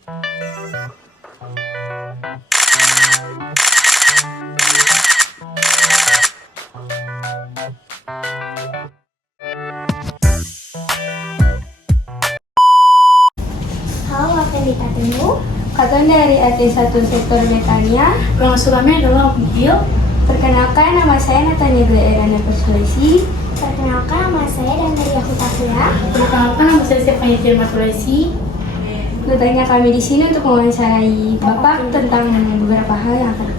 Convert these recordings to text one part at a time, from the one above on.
Halo, apa yang dikatamu? Kata dari AT1 Sektor Betania. Masuk kami adalah video. Perkenalkan, nama saya Natanya Gleerana Persulesi. Perkenalkan, nama saya dan dari Yahuta Kuliah. Perkenalkan, nama saya Stefania Firma Sulawesi. Gunanya kami di sini untuk mewawancarai Bapak tentang beberapa hal yang akan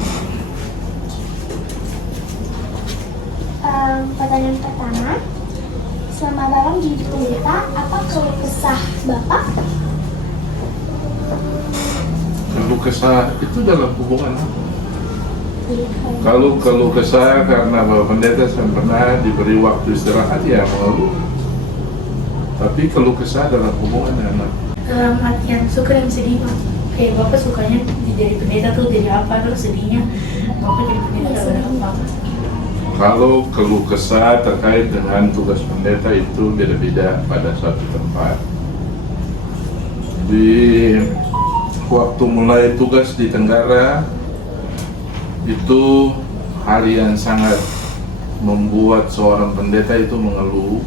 Pertanyaan pertama, selama Bapak menjadi pendeta, apa keluh kesah Bapak? Keluh kesah itu dalam hubungan apa? Kalau keluh kesah karena Bapak Pendeta pernah diberi waktu istirahat, ya mengeluh. Tapi keluh kesah dalam hubungan dengan Dalam artian suka dan sedih, Pak. Kayak Bapak sukanya jadi pendeta tuh jadi apa, terus sedihnya Bapak jadi pendeta dari apa? kalau keluh kesah terkait dengan tugas pendeta itu beda-beda pada suatu tempat. Di waktu mulai tugas di Tenggara, itu hal yang sangat membuat seorang pendeta itu mengeluh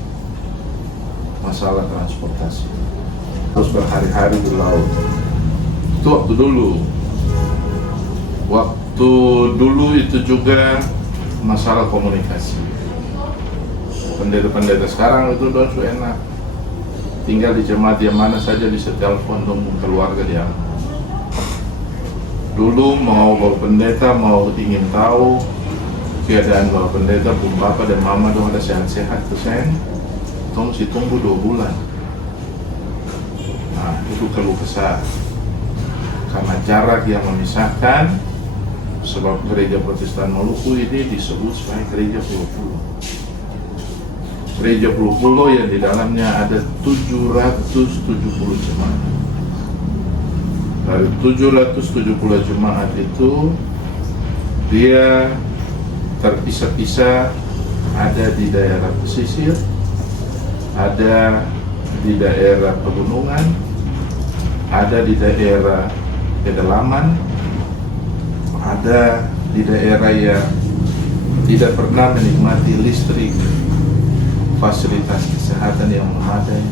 masalah transportasi. Terus berhari-hari di laut. Itu waktu dulu. Waktu dulu itu juga masalah komunikasi. Pendeta-pendeta sekarang itu udah enak. Tinggal di jemaat yang mana saja bisa telepon dong keluarga dia. Dulu mau bawa pendeta, mau ingin tahu keadaan bawa pendeta, pun bapak dan mama dong ada sehat-sehat tuh sen, tong mesti tunggu 2 bulan. Nah itu keluh kesah karena jarak yang memisahkan. Sebab gereja Protestan Maluku ini disebut sebagai gereja pulau-pulau. Gereja pulau-pulau yang di dalamnya ada 770 jemaat. Dari 770 jemaat itu, dia terpisah-pisah, ada di daerah pesisir, ada di daerah pegunungan, ada di daerah pedalaman, ada di daerah yang tidak pernah menikmati listrik, fasilitas kesehatan yang memadai,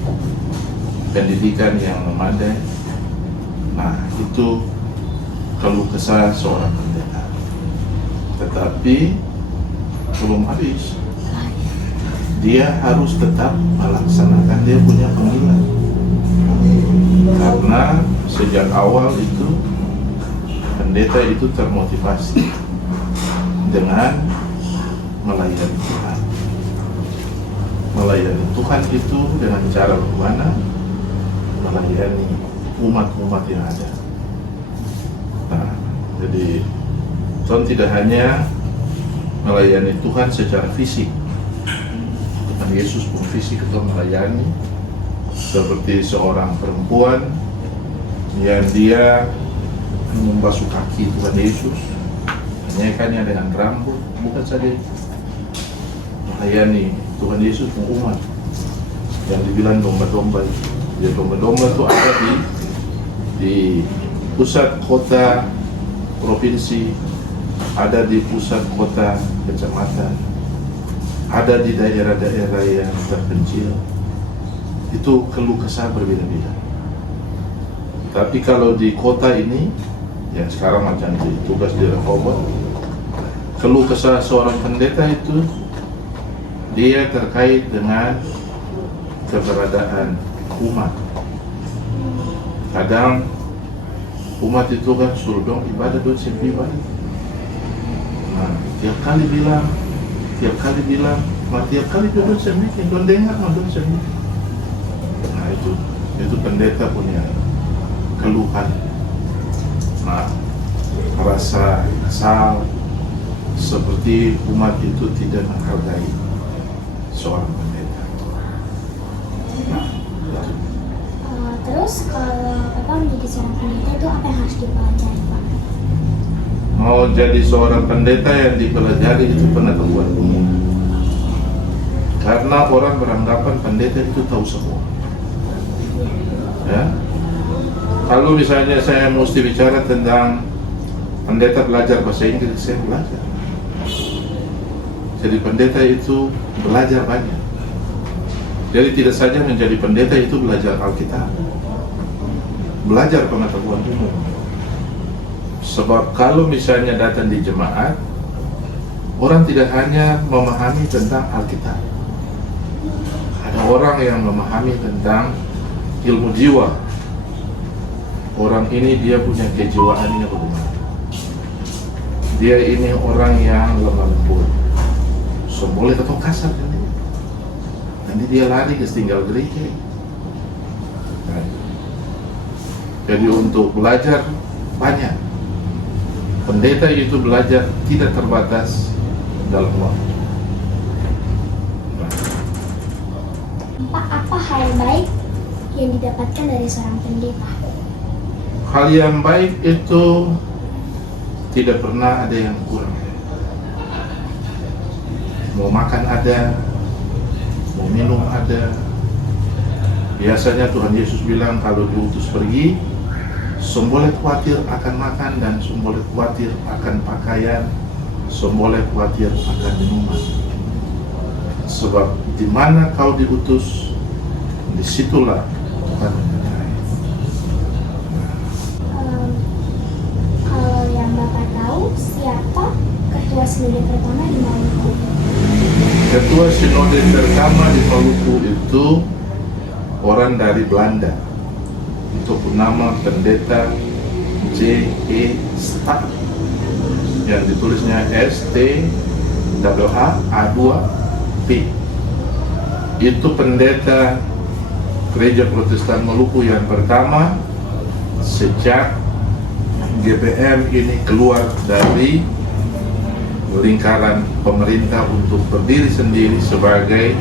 pendidikan yang memadai. Nah, itu keluh kesah seorang pendeta. Tetapi belum habis. Dia harus tetap melaksanakan dia punya panggilan. Karena sejak awal itu pendeta itu termotivasi dengan melayani Tuhan. Melayani Tuhan itu dengan cara bagaimana? Melayani umat-umat yang ada. Nah, jadi Tuhan tidak hanya melayani Tuhan secara fisik. Tuhan Yesus pun fisik itu melayani, seperti seorang perempuan yang dia membasuh kaki Tuhan Yesus, menyayanginya dengan rambut, bukan saja melayani Tuhan Yesus pun umat yang dibilang domba-domba itu. Ya, domba-domba itu ada di pusat kota provinsi, ada di pusat kota kecamatan, ada di daerah-daerah yang terpencil. Itu keluh kesah berbeda-beda. Tapi kalau di kota ini, ya sekarang macam di tugas di Rehoboth, keluh kesah seorang pendeta itu dia terkait dengan keberadaan umat. Kadang umat itu kan suruh dong ibadah dong sembilan. Nah, tiap kali bilang, tiap kali dong sembilan, dong dengar dong sembilan. Nah itu pendeta punya keluhan. Nah, rasa kesal seperti umat itu tidak menghargai seorang pendeta. Nah, itu. Terus kalau Bapak menjadi seorang pendeta itu apa yang harus dipelajari, Pak? Mau jadi seorang pendeta yang dipelajari itu pengetahuan umum. Karena orang beranggapan pendeta itu tahu semua. Ya, Kalau misalnya saya mesti bicara tentang pendeta belajar bahasa Inggris, saya belajar. Jadi pendeta itu belajar banyak. Jadi tidak saja menjadi pendeta itu belajar Alkitab, belajar pengetahuan umum. Sebab kalau misalnya datang di jemaat, orang tidak hanya memahami tentang Alkitab. Ada orang yang memahami tentang ilmu jiwa. Orang ini dia punya kejiwaannya bagaimana. Dia ini orang yang lemah lembut. So boleh atau kasar kan dia. Nanti dia lari ke tinggal gereja. Nah, jadi untuk belajar banyak. Pendeta itu belajar tidak terbatas dalam waktu. Pak, apa hal baik yang didapatkan dari seorang pendeta? Hal yang baik itu tidak pernah ada yang kurang. Mau makan ada, mau minum ada. Biasanya Tuhan Yesus bilang kalau diutus pergi, semboleh khawatir akan makan dan semboleh khawatir akan pakaian, semboleh khawatir akan minuman. Sebab di mana kau diutus, disitulah Tuhan menyertai. Kalau yang Bapak tahu, siapa ketua sinode pertama di Maluku? Ketua sinode pertama di Maluku itu orang dari Belanda. Itu bernama pendeta J.E. Stak, yang ditulisnya STAA2P. Itu pendeta Gereja Protestan Maluku yang pertama sejak GPM ini keluar dari lingkaran pemerintah untuk berdiri sendiri sebagai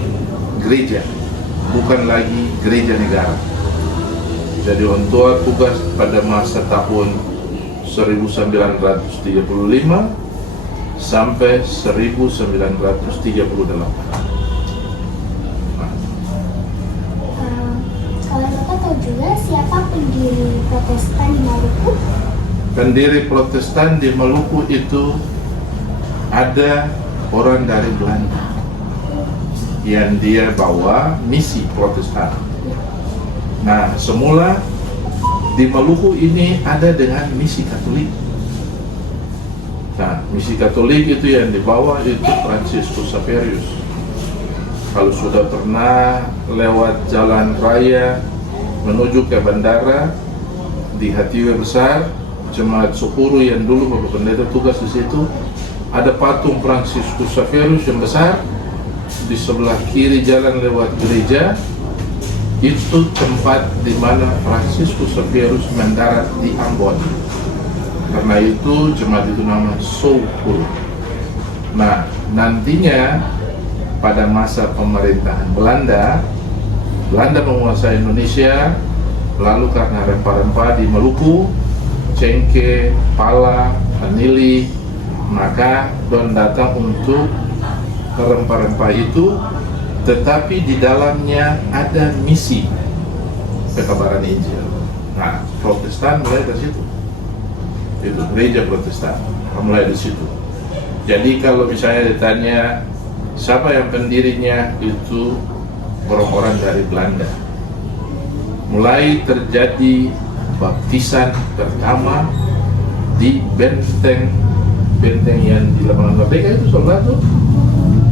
gereja, bukan lagi gereja negara. Jadi untuk tugas pada masa tahun 1935 sampai 1938. Kalau Bapak tahu juga siapa pendiri Protestan di Maluku? Pendiri Protestan di Maluku itu ada orang dari Belanda yang dia bawa misi Protestan. Nah, semula di Maluku ini ada dengan misi Katolik. Nah, misi Katolik itu yang dibawa itu Franciscus Xaverius. Kalau sudah pernah lewat jalan raya menuju ke bandara di Hatiwe Besar, Jemaat Sukuru yang dulu Bapak Pendeta tugas di situ, ada patung Franciscus Xaverius yang besar. Di sebelah kiri jalan lewat gereja, itu tempat di mana Franciscus Xaverius mendarat di Ambon. Karena itu jemaat itu nama Sukuru. Nah, nantinya pada masa pemerintahan Belanda menguasai Indonesia, lalu karena rempah-rempah di Maluku, cengkeh, pala, vanili, maka don datang untuk rempah-rempah itu, tetapi di dalamnya ada misi pekabaran Injil. Nah, Protestan mulai dari situ. Itu gereja Protestan mulai dari situ. Jadi kalau misalnya ditanya siapa yang pendirinya, itu orang-orang dari Belanda. Mulai terjadi baptisan pertama di benteng yang di lapangan Merdeka itu saudara tuh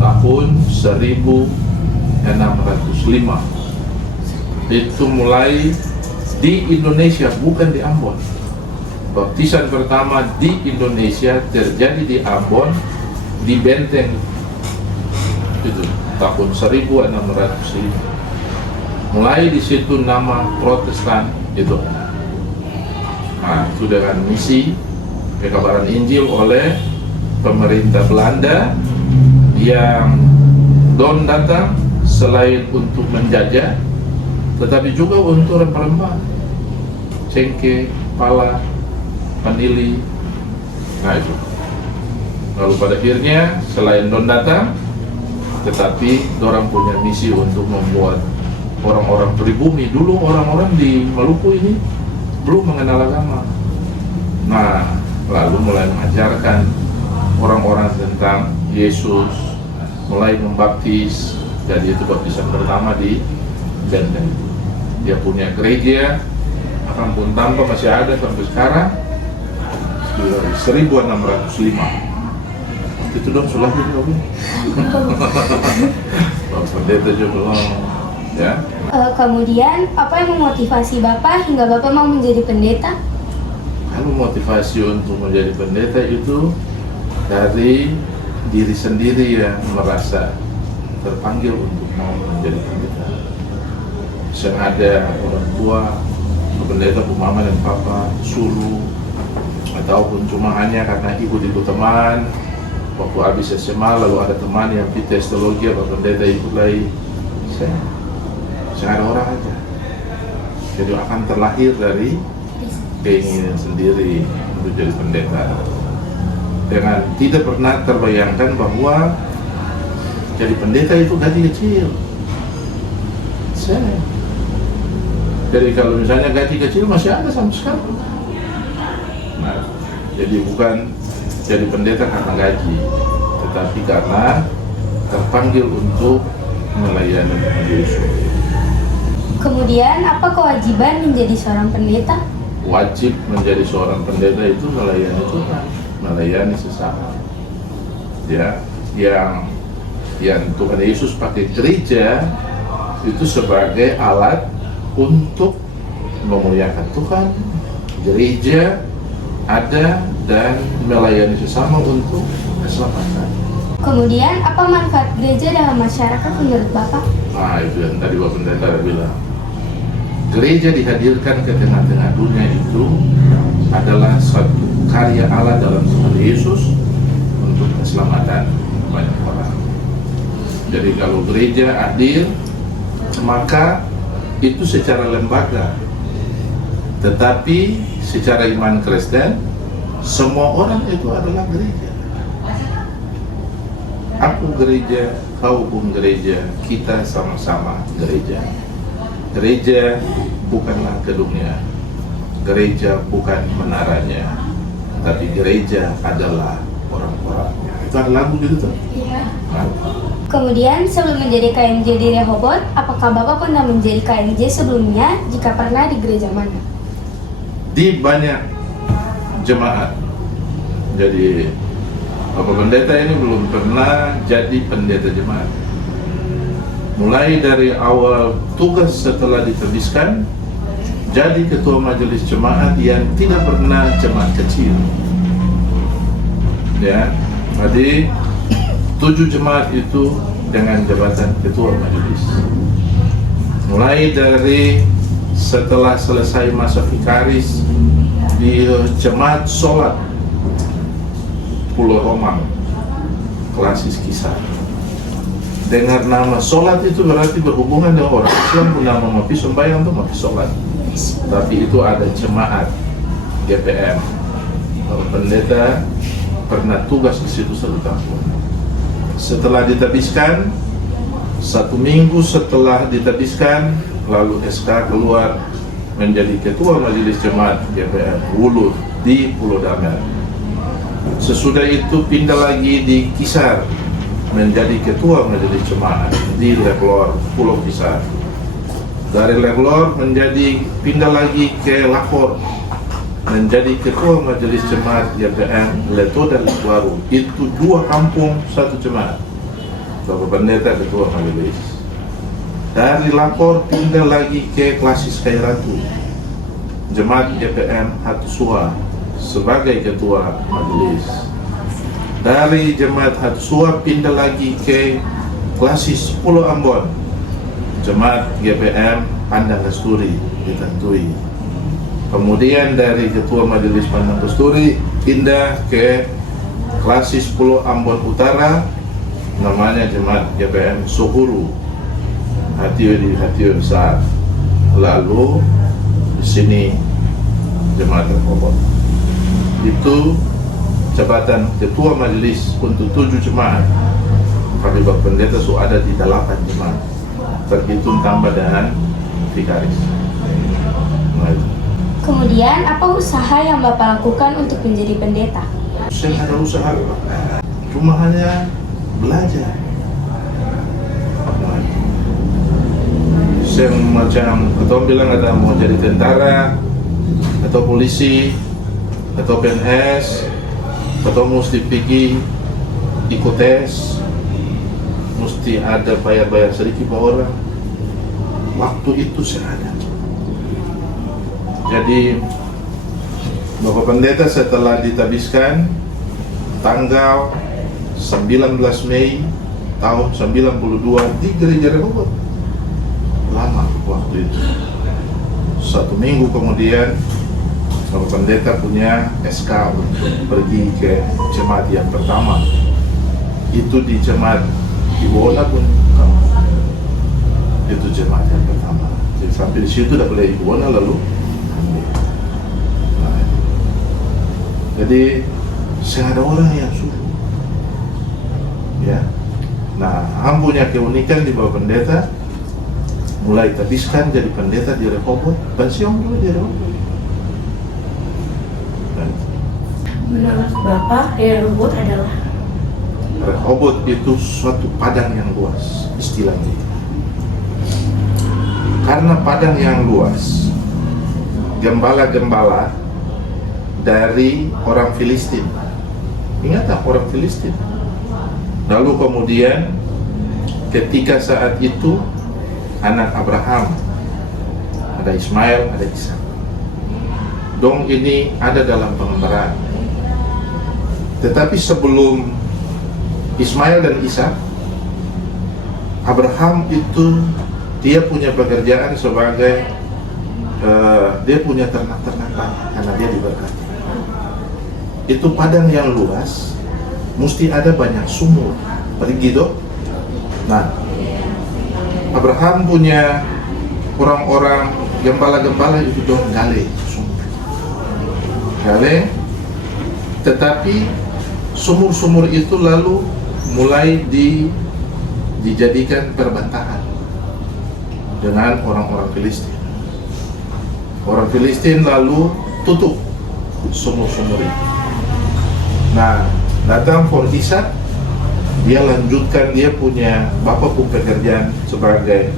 tahun 1605. Itu mulai di Indonesia, bukan di Ambon. Baptisan pertama di Indonesia terjadi di Ambon, di benteng itu tahun 1605. Mulai di situ nama Protestan itu. Nah, itu dengan misi pekabaran Injil oleh pemerintah Belanda yang don datang selain untuk menjajah, tetapi juga untuk rempah-rempah, cengkeh, pala, vanili. Nah itu. Lalu pada akhirnya selain don datang, tetapi dorang punya misi untuk membuat orang-orang pribumi. Dulu orang-orang di Maluku ini belum mengenal agama. Nah, lalu mulai mengajarkan orang-orang tentang Yesus, mulai membaptis. Jadi itu baptisan pertama di Benteng. Dia punya gereja, Kampung Tampa masih ada sampai sekarang, 1605. Itu dong sulah gitu, Pak Pendeta juga belum, ya. Kemudian, apa yang memotivasi Bapak hingga Bapak mau menjadi pendeta? Kalau motivasi untuk menjadi pendeta itu dari diri sendiri yang merasa terpanggil untuk mau menjadi pendeta. Sengaja orang tua, pendeta mama dan papa suruh, ataupun cuma hanya karena ikut-ikut teman. Waktu habis SMA lalu ada teman yang tes teologi, apa pendeta ikut lagi. Saya ada orang aja. Jadi akan terlahir dari keinginan sendiri untuk jadi pendeta. Dengan tidak pernah terbayangkan bahwa jadi pendeta itu gaji kecil. Jadi kalau misalnya gaji kecil masih ada sampai sekarang. Nah, jadi bukan jadi pendeta karena gaji, tetapi karena terpanggil untuk melayani Yesus. Kemudian, apa kewajiban menjadi seorang pendeta? Wajib menjadi seorang pendeta itu melayani Tuhan, melayani sesama. Ya, yang Tuhan Yesus pakai gereja itu sebagai alat untuk memuliakan Tuhan. Gereja ada dan melayani sesama untuk keselamatan. Kemudian, apa manfaat gereja dalam masyarakat menurut Bapak? Nah, itu yang tadi Bapak Pendeta bilang. Gereja dihadirkan ke tengah-tengah dunia itu adalah suatu karya Allah dalam Tuhan Yesus untuk keselamatan banyak orang. Jadi kalau gereja hadir, maka itu secara lembaga, tetapi secara iman Kristen semua orang itu adalah gereja. Aku gereja, kau pun gereja, kita sama-sama gereja. Gereja bukanlah gedungnya, gereja bukan menaranya, tapi gereja adalah orang-orangnya. Itu ada lagu gitu tuh. Iya. Kemudian, sebelum menjadi KMJ di Rehoboth, apakah Bapak pernah menjadi KMJ sebelumnya? Jika pernah, di gereja mana? Di banyak jemaat. Jadi Bapak Pendeta ini belum pernah jadi pendeta jemaat. Mulai dari awal tugas setelah diterbitkan, jadi ketua majelis jemaat yang tidak pernah jemaat kecil. Ya, jadi 7 jemaat itu dengan jabatan ketua majelis. Mulai dari setelah selesai masa vikaris di jemaat sholat Pulau Romang, klasis kisah. Dengar nama sholat itu berarti berhubungan dengan orang Islam pun nama mapi sembahyang itu mapi sholat. Tapi itu ada jemaat GPM. Kalau pendeta pernah tugas di situ 1 tahun. Setelah ditabiskan, 1 minggu setelah ditabiskan, lalu SK keluar menjadi ketua majelis jemaat GPM Wulu di Pulau Damar. Sesudah itu pindah lagi di Kisar menjadi ketua majelis jemaat di Leglor, Pulau Kisar. Dari Leglor menjadi pindah lagi ke Lahore menjadi ketua majelis jemaat GPM Leto dan Baru. Itu 2 kampung 1 jemaat. Bapak Pendeta ketua majelis. Dari Lahore pindah lagi ke klasis Kairatu, jemaat GPM Hatusua sebagai ketua majelis. Dari jemaat Hatusua pindah lagi ke klasis Pulau Ambon, jemaat GPM Pandang Kasturi ditantui. Kemudian dari ketua majelis Pandang Kasturi pindah ke klasis Pulau Ambon Utara, namanya jemaat GPM Sohuru, Hatio besar. Lalu di sini jemaat Rehoboth. Itu jabatan ketua majelis untuk 7 jemaat. Tapi Bapak Pendeta sudah ada di 8 jemaat, terhitung tambah dengan vikaris. Nah, Kemudian, apa usaha yang Bapak lakukan untuk menjadi pendeta? Saya ada usaha, cuma hanya belajar. Saya macam atau bilang ada mau jadi tentara atau polisi atau PNS atau mesti pergi ikut tes, mesti ada bayar sedikit per orang. Waktu itu saya ada. Jadi Bapak Pendeta setelah ditabiskan tanggal 19 Mei tahun 92 di Gereja Rehoboth. Lama waktu itu. 1 minggu kemudian Bapak Pendeta punya SK untuk pergi ke jemaat yang pertama. Itu di jemaat Ibu Ona pun itu jemaat yang pertama. Jadi sampai di situ dah boleh Ibu Ona lalu. Nah, jadi saya ada orang yang suruh. Ya. Nah, Ham punya keunikan di Bapak Pendeta, mulai tabiskan jadi pendeta di Rehoboth, pensiun dulu di Rehoboth. Menurut Bapak, Rehoboth adalah Rehoboth itu suatu padang yang luas, istilahnya. Karena padang yang luas, gembala-gembala dari orang Filistin. Ingat tak orang Filistin? Lalu kemudian ketika saat itu anak Abraham, ada Ismail, ada Ishak. Dong ini ada dalam pengembaraan. Tetapi sebelum Ismail dan Ishak, Abraham itu dia punya pekerjaan sebagai dia punya ternak-ternak banyak karena dia diberkati. Itu padang yang luas, mesti ada banyak sumur. Pergi dong. Nah, Abraham punya orang-orang gembala-gembala itu dong gali sumur. Gali, tetapi sumur-sumur itu lalu mulai dijadikan perbantahan dengan orang-orang Filistin. Orang Filistin lalu tutup sumur-sumur itu. Nah, datang for Ishak, dia lanjutkan, dia punya bapak pun pekerjaan sebagai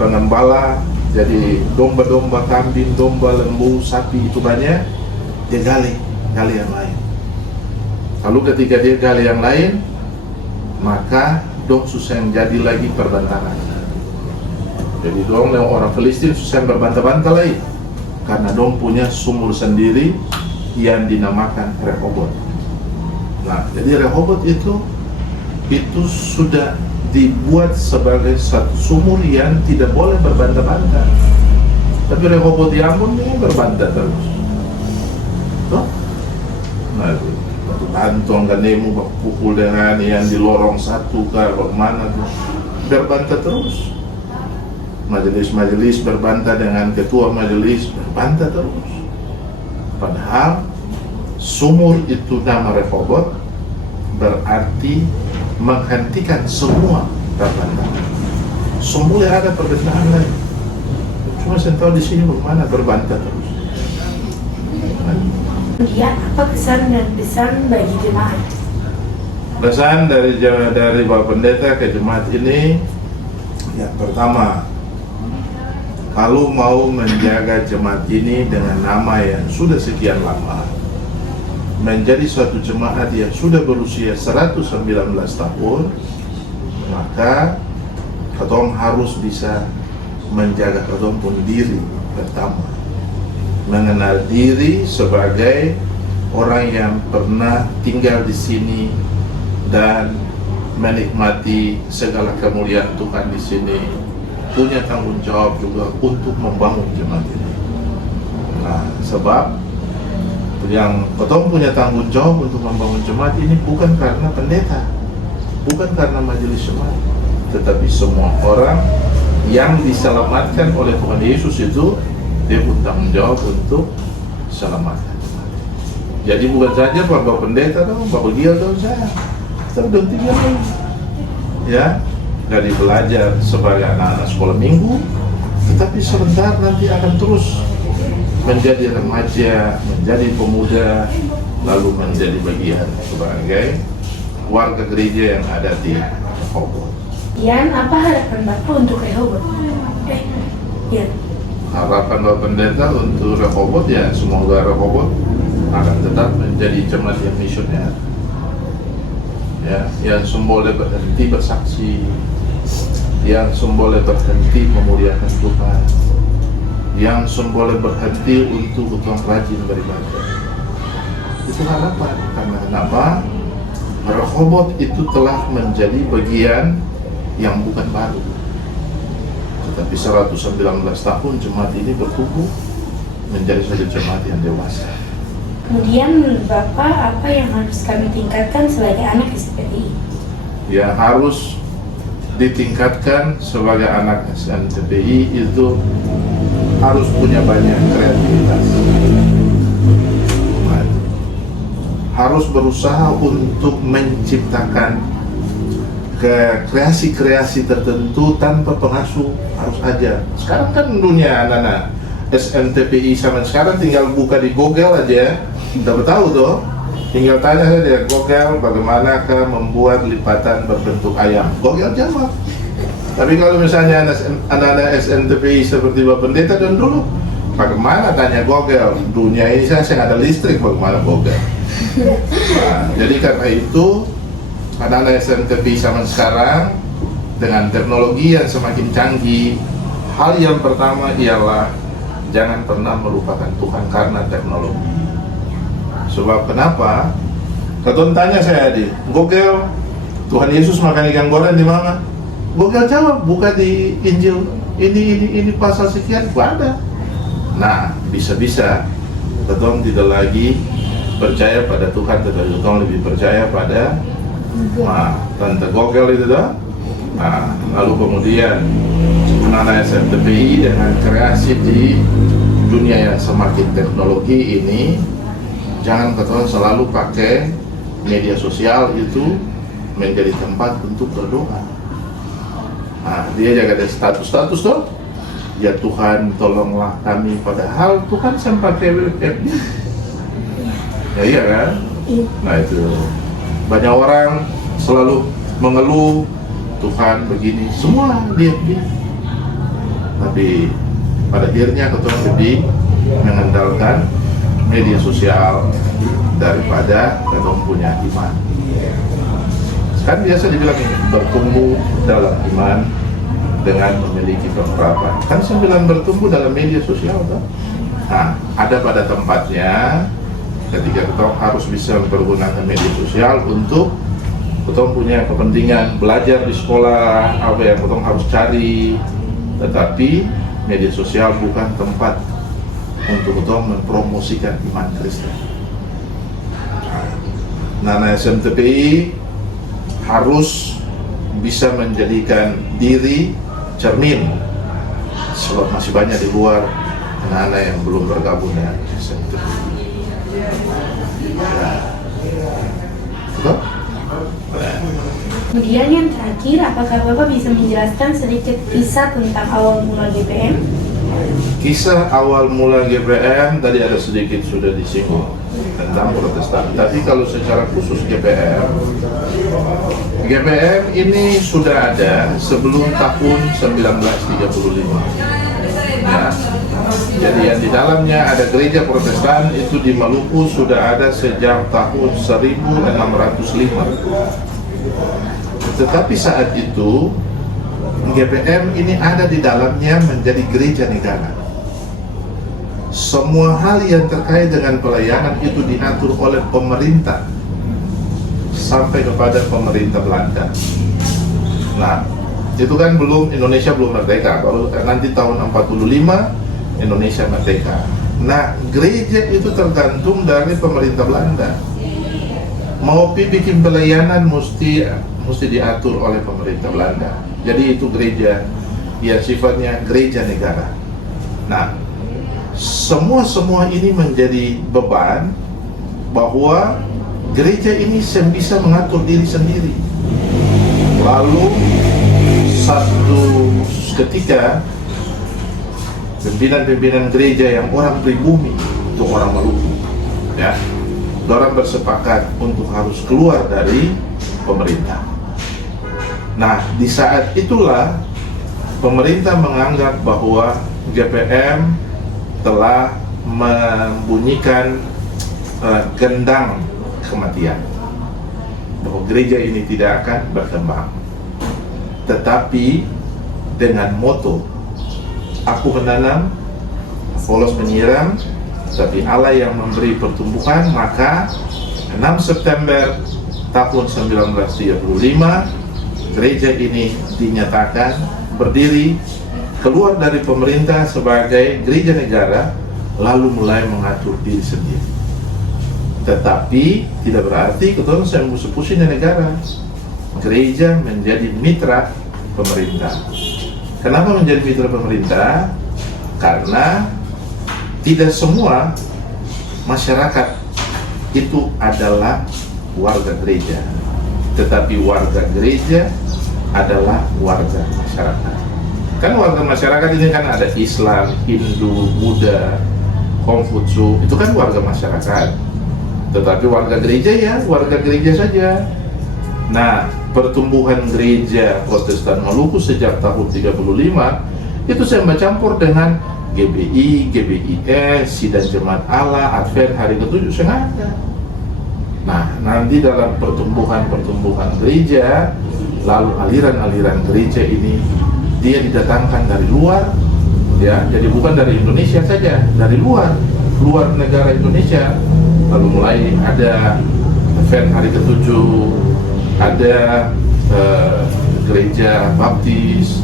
pengembala, jadi domba-domba, kambing, domba, lembu, sapi itu banyak, dia gali yang lain. Lalu ketika dia gali yang lain, maka dong susah yang jadi lagi perbantahan. Jadi dong yang orang Filistin susah yang berbantah-bantah lagi, karena dong punya sumur sendiri yang dinamakan Rehoboth. Nah, jadi Rehoboth itu sudah dibuat sebagai satu sumur yang tidak boleh berbantah-bantah. Tapi Rehoboth yang pun ini berbantah terus. Tuh? Nah, itu bantong kan nemu pukul dengan yang di lorong satu ke mana tuh berbantah terus. Majelis-majelis berbantah dengan ketua majelis berbantah terus. Padahal sumur itu nama Rehoboth berarti menghentikan semua perbantahan. Semula ada perbantahan lain. Cuma saya tahu di sini bagaimana berbantah terus. Kemudian apa kesan dan pesan bagi jemaat? Pesan dari Bapak Pendeta ke jemaat ini, yang pertama, kalau mau menjaga jemaat ini dengan nama yang sudah sekian lama, menjadi suatu jemaat yang sudah berusia 119 tahun, maka katong harus bisa menjaga katong pun diri pertama, mengenal diri sebagai orang yang pernah tinggal di sini dan menikmati segala kemuliaan Tuhan di sini, punya tanggung jawab juga untuk membangun jemaat ini. Nah, sebab yang katong punya tanggung jawab untuk membangun jemaat ini bukan karena pendeta, bukan karena majelis jemaat, tetapi semua orang yang diselamatkan oleh Tuhan Yesus itu dia pun tanggung jawab untuk selamatkan. Jadi bukan saja Bapak Pendeta dong, Bapak Gil dong saya, kita udah tinggal ya, dari belajar sebagai anak-anak sekolah minggu, tetapi sebentar nanti akan terus menjadi remaja, menjadi pemuda, lalu menjadi bagian sebagai warga gereja yang ada di Rehoboth. Ian, apa harapan Bapak untuk Rehoboth? Iya. Harapan Bapak Pendeta untuk Rehoboth ya semoga Rehoboth akan tetap menjadi jemaat yang misioner, ya, yang semboleh berhenti bersaksi, yang semboleh berhenti memuliakan Tuhan, yang semboleh berhenti untuk betul rajin beribadah. Itu harapan. Karena kenapa? Rehoboth itu telah menjadi bagian yang bukan baru, tetapi 119 tahun jemaat ini bertumbuh menjadi satu jemaat yang dewasa. Kemudian Bapak, apa yang harus kami tingkatkan sebagai anak SNTPI? Yang harus ditingkatkan sebagai anak SNTPI itu harus punya banyak kreativitas, harus berusaha untuk menciptakan kreasi-kreasi tertentu tanpa pengasuh, harus aja. Sekarang kan dunia anak-anak SNTPI zaman sekarang tinggal buka di Google aja, udah tahu tuh. Tinggal tanya saja Google bagaimanakah membuat lipatan berbentuk ayam, Google jawab. Tapi kalau misalnya anak-anak SNTPI seperti Bapak Pendeta dan dulu, bagaimana tanya Google? Dunia ini saya nggak ada listrik, bagaimana Google? Nah, jadi karena itu anak-anak SNTPI zaman sekarang dengan teknologi yang semakin canggih, hal yang pertama ialah jangan pernah melupakan Tuhan karena teknologi. Sebab kenapa? Keton tanya saya di Google, Tuhan Yesus makan ikan goreng di mana? Google jawab, buka di Injil ini pasal sekian, ada. Nah, bisa-bisa keton tidak lagi percaya pada Tuhan, tetapi keton lebih percaya pada tante Google itu dah. Nah, lalu kemudian anak SNTPI dengan kreasi di dunia yang semakin teknologi ini, jangan keton selalu pakai media sosial itu menjadi tempat untuk berdoa. Nah, dia jaga ada status-status tuh. Ya Tuhan, tolonglah kami. Padahal Tuhan sampai pakai FB. Ya iya kan? Nah itu banyak orang selalu mengeluh Tuhan begini, semua dia. Tapi pada akhirnya kita lebih mengandalkan media sosial daripada kita punya iman. Kan biasa dibilang ini, bertumbuh dalam iman dengan memiliki kekerapan. Kan sembilan bertumbuh dalam media sosial kan? Nah, ada pada tempatnya ketika kita harus bisa mempergunakan media sosial untuk kita punya kepentingan belajar di sekolah, apa yang kita harus cari. Tetapi media sosial bukan tempat untuk kita mempromosikan iman Kristen. Nah, SNTPI harus bisa menjadikan diri cermin, sebab masih banyak di luar anak-anak yang belum bergabung dengan SNTPI. Kemudian yang terakhir, apakah Bapak bisa menjelaskan sedikit kisah tentang awal mula GPM? Kisah awal mula GPM tadi ada sedikit sudah disinggung tentang Protestan. Tapi kalau secara khusus GPM ini sudah ada sebelum tahun 1935. Ya. Jadi yang di dalamnya ada gereja Protestan itu di Maluku sudah ada sejak tahun 1605. Tetapi saat itu GPM ini ada di dalamnya menjadi gereja negara. Semua hal yang terkait dengan pelayanan itu diatur oleh pemerintah sampai kepada pemerintah Belanda. Nah, itu kan Indonesia belum merdeka, baru nanti tahun 45 Indonesia merdeka. Nah, gereja itu tergantung dari pemerintah Belanda. Mau bikin pelayanan mesti diatur oleh pemerintah Belanda. Jadi itu gereja yang sifatnya gereja negara. Nah, semua ini menjadi beban bahwa gereja ini bisa mengatur diri sendiri. Lalu satu ketika pimpinan-pimpinan gereja yang orang pribumi, itu orang Maluku, ya, orang bersepakat untuk harus keluar dari pemerintah. Nah, di saat itulah pemerintah menganggap bahwa GPM telah membunyikan gendang kematian, bahwa gereja ini tidak akan berkembang. Tetapi dengan moto, aku menanam, Apolos menyiram, tapi Allah yang memberi pertumbuhan. Maka 6 September tahun 1935 gereja ini dinyatakan berdiri, keluar dari pemerintah sebagai gereja negara, lalu mulai mengatur diri sendiri. Tetapi tidak berarti kita saya pusing negara. Gereja menjadi mitra pemerintah. Kenapa menjadi mitra pemerintah? Karena tidak semua masyarakat itu adalah warga gereja, tetapi warga gereja adalah warga masyarakat. Kan warga masyarakat ini kan ada Islam, Hindu, Buddha, Konghucu, itu kan warga masyarakat. Tetapi warga gereja ya warga gereja saja. Nah, pertumbuhan gereja Protestan Maluku sejak tahun 35 itu saya mencampur dengan GBI, GBIS, Sidang Jemaat Allah, Advent, Hari ke-7 sengaja. Nah, nanti dalam pertumbuhan gereja, lalu aliran-aliran gereja ini dia didatangkan dari luar, ya, jadi bukan dari Indonesia saja, dari luar negara Indonesia. Lalu mulai ada Advent Hari ke-7, ada gereja Baptis,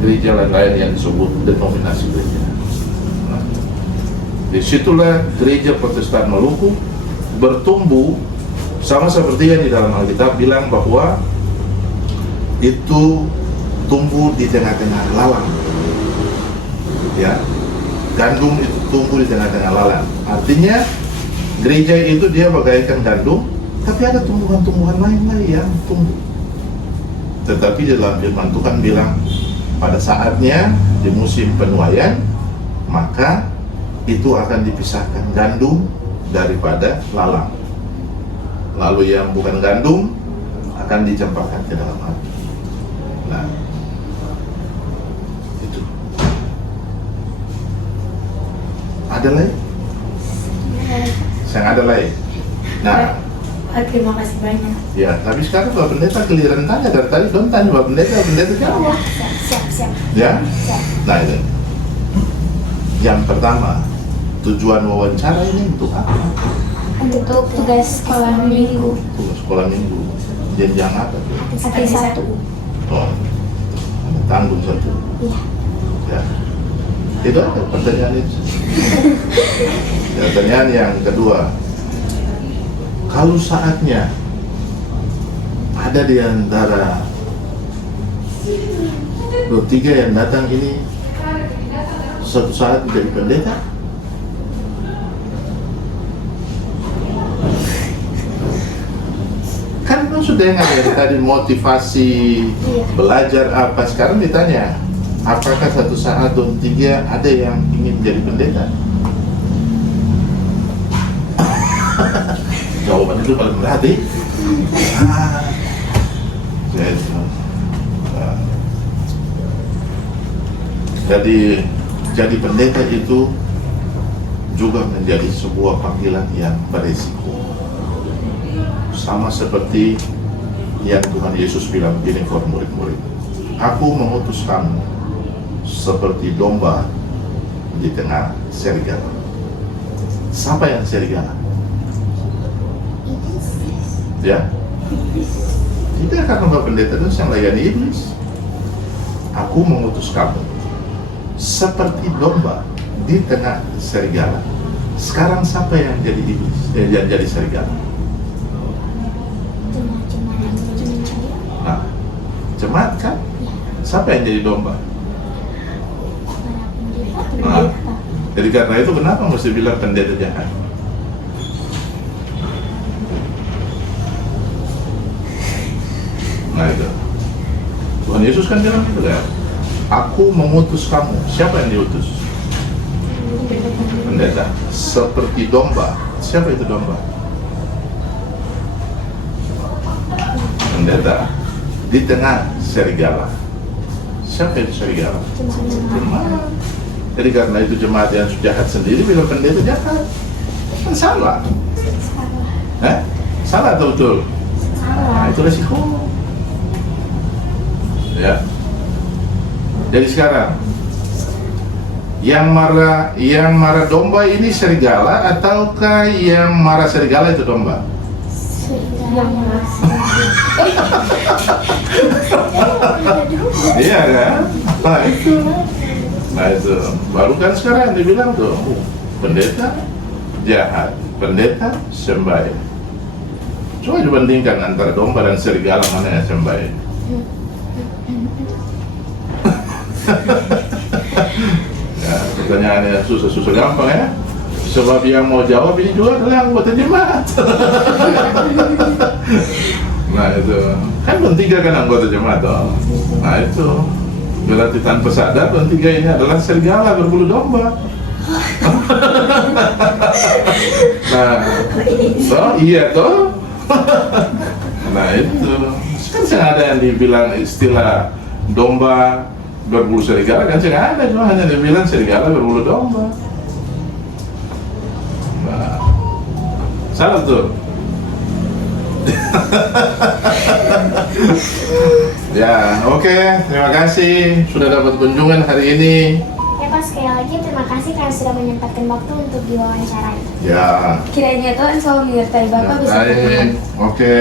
gereja lain-lain yang disebut denominasi gereja. Disitulah gereja Protestan Maluku bertumbuh, sama seperti yang di dalam Alkitab bilang bahwa itu tumbuh di tengah-tengah lalang, ya, gandum itu tumbuh di tengah-tengah lalang. Artinya gereja itu dia bagaikan gandum, tapi ada tumbuhan-tumbuhan lain yang tumbuh. Tetapi di dalam firman Tuhan bilang pada saatnya di musim penuaian, maka itu akan dipisahkan gandum daripada lalang. Lalu yang bukan gandum akan dicampakkan ke dalam api. Nah, itu. Ada lagi? Yang ada lagi. Nah, Terima kasih banyak. ya, tapi sekarang Pak Pendeta giliran tanya. Dari tadi don tanya Pak Pendeta jawab. Siap. Ya? Nah, itu. Yang pertama, tujuan wawancara ini untuk apa? Untuk tugas sekolah minggu. Tugas sekolah minggu. Jenjang apa? AT1. Oh, tanggung satu. Iya. Ya. Itu ada pertanyaan itu. Pertanyaan yang kedua, kalau saatnya ada di antara 23 yang datang ini suatu saat menjadi pendeta, kan sudah dengar dari tadi motivasi belajar apa. Sekarang ditanya, apakah satu saat don 3 ada yang ingin jadi pendeta? Jawaban itu paling berarti. Jadi pendeta itu juga menjadi sebuah panggilan yang beresiko. Sama seperti yang Tuhan Yesus bilang gini kepada murid-murid, aku mengutus kamu seperti domba di tengah serigala. Siapa yang serigala? Ya, tidak karena Bapak Pendeta itu yang layani iblis. Aku mengutus kamu seperti domba di tengah serigala. Sekarang siapa yang jadi iblis? Yang jadi serigala? Nah, jemaat kan? Siapa yang jadi domba? Nah, jadi karena itu kenapa mesti bilang pendeta jahat? Nah itu, Tuhan Yesus kan bilang gitu kan, aku mengutus kamu. Siapa yang diutus? pendeta seperti domba. Siapa itu domba? Pendeta di tengah serigala. Siapa itu serigala? Jemaat. Jadi karena itu jemaat yang jahat sendiri bilang pendeta jahat, kan salah. Salah atau betul? Nah, itu resiko. Ya. Jadi sekarang yang marah domba ini serigala ataukah yang marah serigala itu domba? Iya kan? Nah itu baru kan sekarang dibilang tuh pendeta jahat, pendeta sembahyang. Coba dibandingkan antara domba dan serigala, mana yang sembahyang? Ya, pertanyaannya susah gampang ya. Sebab yang mau jawab ini juga adalah anggota jemaat. Nah itu kan bertiga kan anggota jemaat toh. Nah itu berarti tanpa sadar bertiga ini adalah serigala berbulu domba. Nah, toh iya toh. Nah itu kan ada yang dibilang istilah domba berbulu serigala, kan saya ada, cuma hanya dibilang serigala berbulu domba. Nah, salah tuh. Ya, oke. Terima kasih sudah dapat kunjungan hari ini. Ya Pak, sekali lagi terima kasih karena sudah menyempatkan waktu untuk diwawancarai. Ya. Kiranya Tuhan selalu menyertai Bapak bisa Baik. Oke.